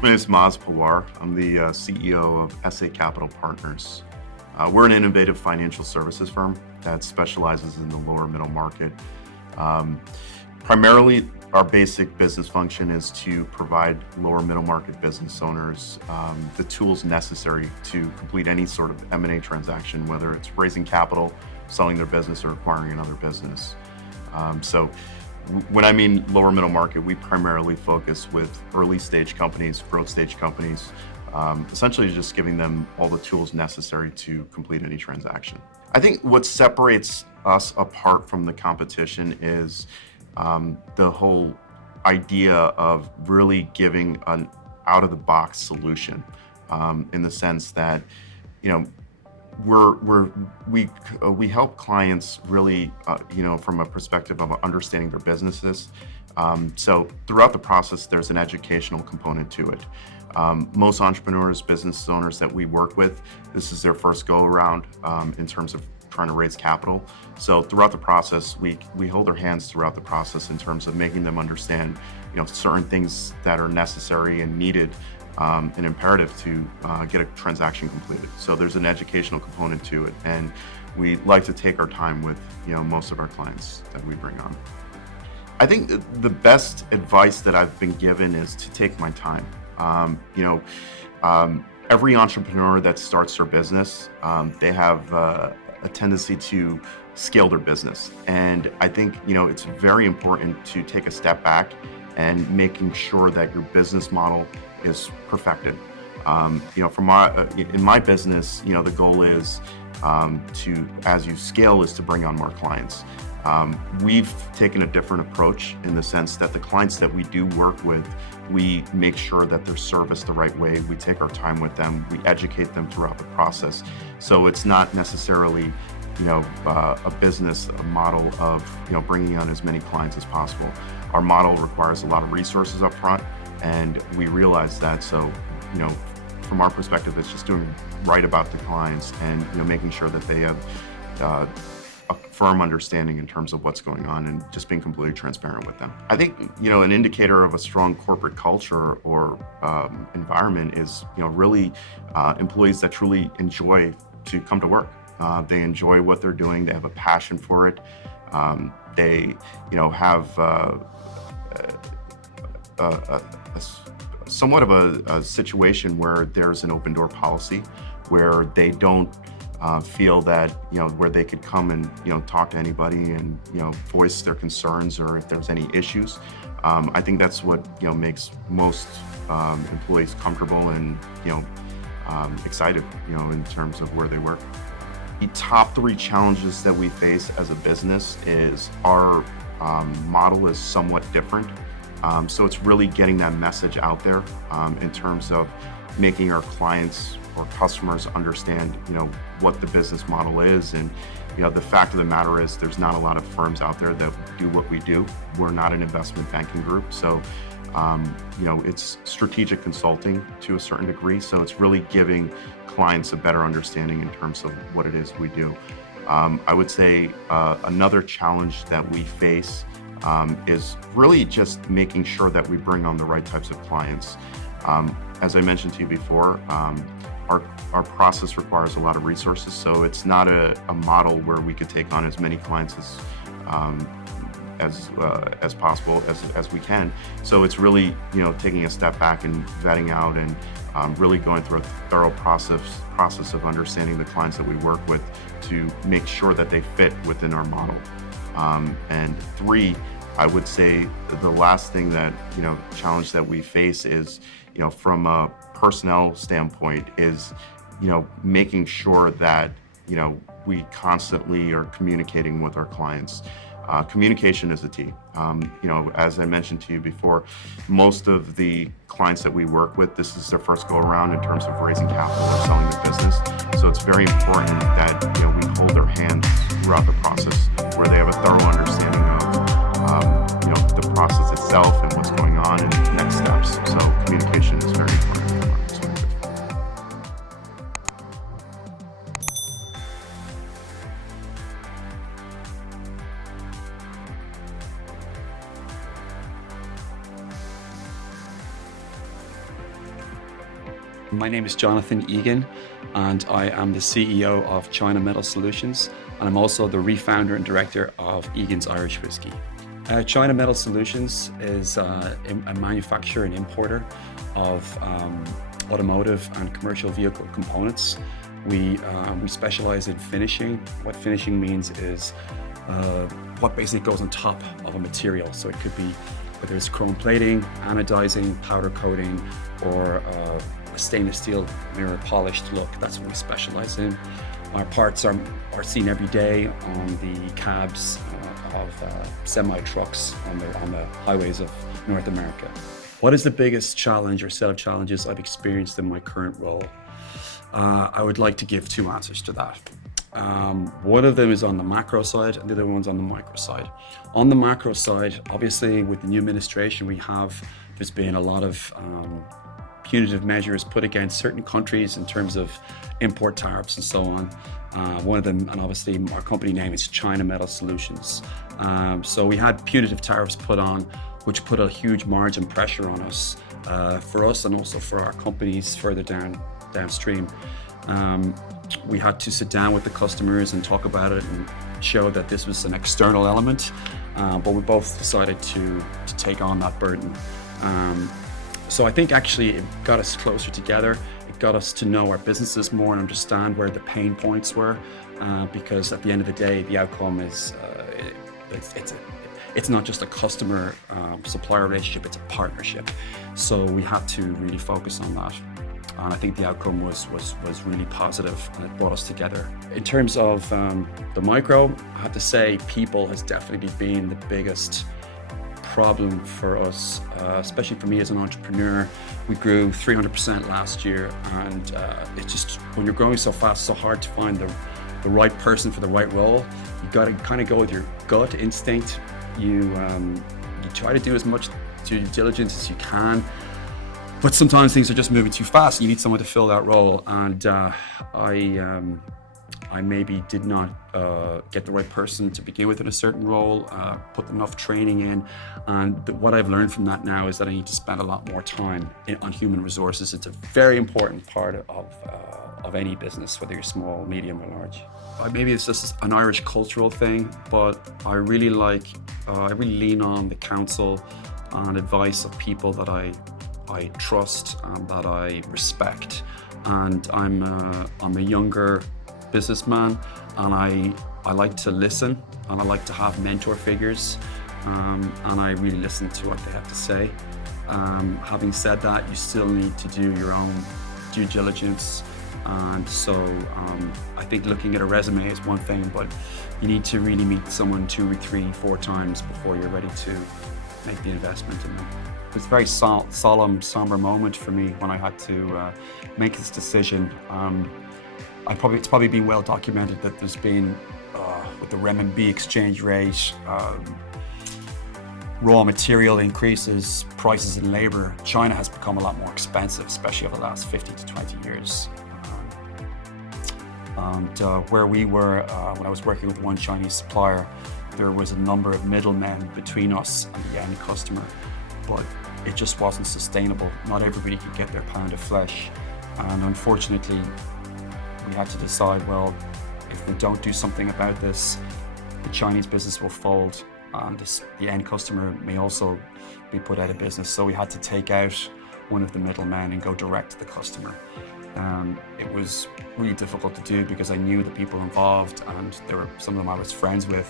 My name is Maz Pawar. I'm the CEO of SA Capital Partners. We're an innovative financial services firm that specializes in the lower middle market. Primarily, our basic business function is to provide lower middle market business owners the tools necessary to complete any sort of M&A transaction, whether it's raising capital, selling their business, or acquiring another business. When I mean lower middle market, we primarily focus with early stage companies, growth stage companies, essentially just giving them all the tools necessary to complete any transaction. I think what separates us apart from the competition is the whole idea of really giving an out-of-the-box solution, in the sense that, we help clients really, from a perspective of understanding their businesses. So throughout the process, there's an educational component to it. Most entrepreneurs, business owners that we work with, this is their first go around in terms of trying to raise capital. So throughout the process, we hold their hands throughout the process in terms of making them understand, certain things that are necessary and needed and imperative to get a transaction completed. So there's an educational component to it, and we like to take our time with most of our clients that we bring on. I think the best advice that I've been given is to take my time. Every entrepreneur that starts their business, they have a tendency to scale their business, and I think it's very important to take a step back and making sure that your business model is perfected. In my business, the goal is as you scale, is to bring on more clients. We've taken a different approach in the sense that the clients that we do work with, we make sure that they're serviced the right way. We take our time with them. We educate them throughout the process. So it's not necessarily a business model of bringing on as many clients as possible. Our model requires a lot of resources up front, and we realize that. So from our perspective, it's just doing right about the clients and making sure that they have a firm understanding in terms of what's going on and just being completely transparent with them. I think an indicator of a strong corporate culture or environment is really employees that truly enjoy to come to work. They enjoy what they're doing. They have a passion for it. They have somewhat of a situation where there's an open door policy, where they don't feel that where they could come and talk to anybody and voice their concerns or if there's any issues. I think that's what makes most employees comfortable and excited in terms of where they work. The top 3 challenges that we face as a business is our model is somewhat different. So it's really getting that message out there in terms of making our clients or customers understand, what the business model is. And, the fact of the matter is there's not a lot of firms out there that do what we do. We're not an investment banking group. So, it's strategic consulting to a certain degree. So it's really giving clients a better understanding in terms of what it is we do. I would say another challenge that we face is really just making sure that we bring on the right types of clients. As I mentioned to you before, our process requires a lot of resources, so it's not a model where we could take on as many clients as possible as we can. So it's really taking a step back and vetting out and really going through a thorough process of understanding the clients that we work with to make sure that they fit within our model. And 3, I would say the last thing that, challenge that we face is, from a personnel standpoint is, making sure that, we constantly are communicating with our clients. Communication is the key. As I mentioned to you before, most of the clients that we work with, this is their first go around in terms of raising capital or selling their business. So it's very important that we hold their hands throughout the process, where they have a thorough understanding of the process itself and what's going on and next steps. So communication is very important from our perspective. My name is Jonathan Egan, and I am the CEO of China Metal Solutions, and I'm also the refounder and director of Egan's Irish Whiskey. China Metal Solutions is a manufacturer and importer of automotive and commercial vehicle components. We specialize in finishing. What finishing means is what basically goes on top of a material. So it could be whether it's chrome plating, anodizing, powder coating, or a stainless steel mirror polished look. That's what we specialize in. Our parts are seen every day on the cabs of semi-trucks on the highways of North America. What is the biggest challenge or set of challenges I've experienced in my current role? I would like to give two answers to that. One of them is on the macro side, and the other one's on the micro side. On the macro side, obviously with the new administration there's been a lot of punitive measures put against certain countries in terms of import tariffs and so on. One of them, and obviously our company name is China Metal Solutions. So we had punitive tariffs put on, which put a huge margin pressure on us, for us and also for our companies further downstream. We had to sit down with the customers and talk about it and show that this was an external element, but we both decided to take on that burden. So I think actually it got us closer together. It got us to know our businesses more and understand where the pain points were, because at the end of the day, the outcome is it's not just a customer supplier relationship, it's a partnership. So we had to really focus on that. And I think the outcome was really positive, and it brought us together. In terms of the micro, I have to say people has definitely been the biggest problem for us, especially for me as an entrepreneur. We grew 300% last year, and it's just, when you're growing so fast, it's so hard to find the right person for the right role. You got to kind of go with your gut instinct. You try to do as much due diligence as you can, but sometimes things are just moving too fast. You need someone to fill that role, and I maybe did not get the right person to begin with in a certain role, put enough training in, and what I've learned from that now is that I need to spend a lot more time on human resources. It's a very important part of any business, whether you're small, medium, or large. Maybe it's just an Irish cultural thing, but I really lean on the counsel and advice of people that I trust and that I respect. And I'm a younger businessman, and I like to listen, and I like to have mentor figures, and I really listen to what they have to say. Having said that, you still need to do your own due diligence, and so I think looking at a resume is one thing, but you need to really meet someone 2 or 3, 4 times before you're ready to make the investment in them. It's a very solemn, somber moment for me when I had to make this decision. It's probably been well documented that there's been, with the renminbi exchange rate, raw material increases, prices in labor. China has become a lot more expensive, especially over the last 50 to 20 years. Where we were, when I was working with one Chinese supplier, there was a number of middlemen between us and the end customer, but it just wasn't sustainable. Not everybody could get their pound of flesh, and unfortunately, we had to decide, well, if we don't do something about this, the Chinese business will fold, and the end customer may also be put out of business. So we had to take out one of the middlemen and go direct to the customer. It was really difficult to do because I knew the people involved, and there were some of them I was friends with.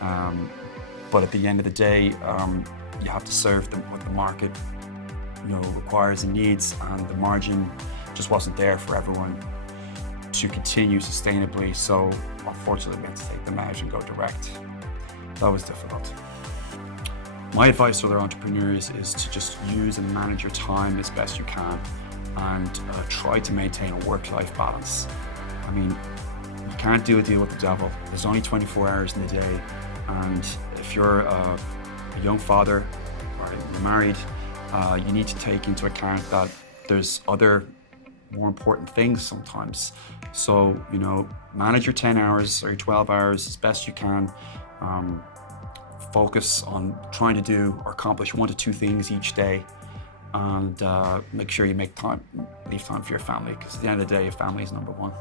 But at the end of the day, you have to serve what the market requires and needs, and the margin just wasn't there for everyone to continue sustainably. So unfortunately, we had to take them out and go direct. That was difficult. My advice to other entrepreneurs is to just use and manage your time as best you can, and try to maintain a work-life balance. I mean, you can't do a deal with the devil. There's only 24 hours in the day, and if you're a young father or you're married, you need to take into account that there's other more important things sometimes. So, manage your 10 hours or your 12 hours as best you can. Focus on trying to do or accomplish 1 to 2 things each day. and make sure you leave time for your family, because at the end of the day, your family is number one.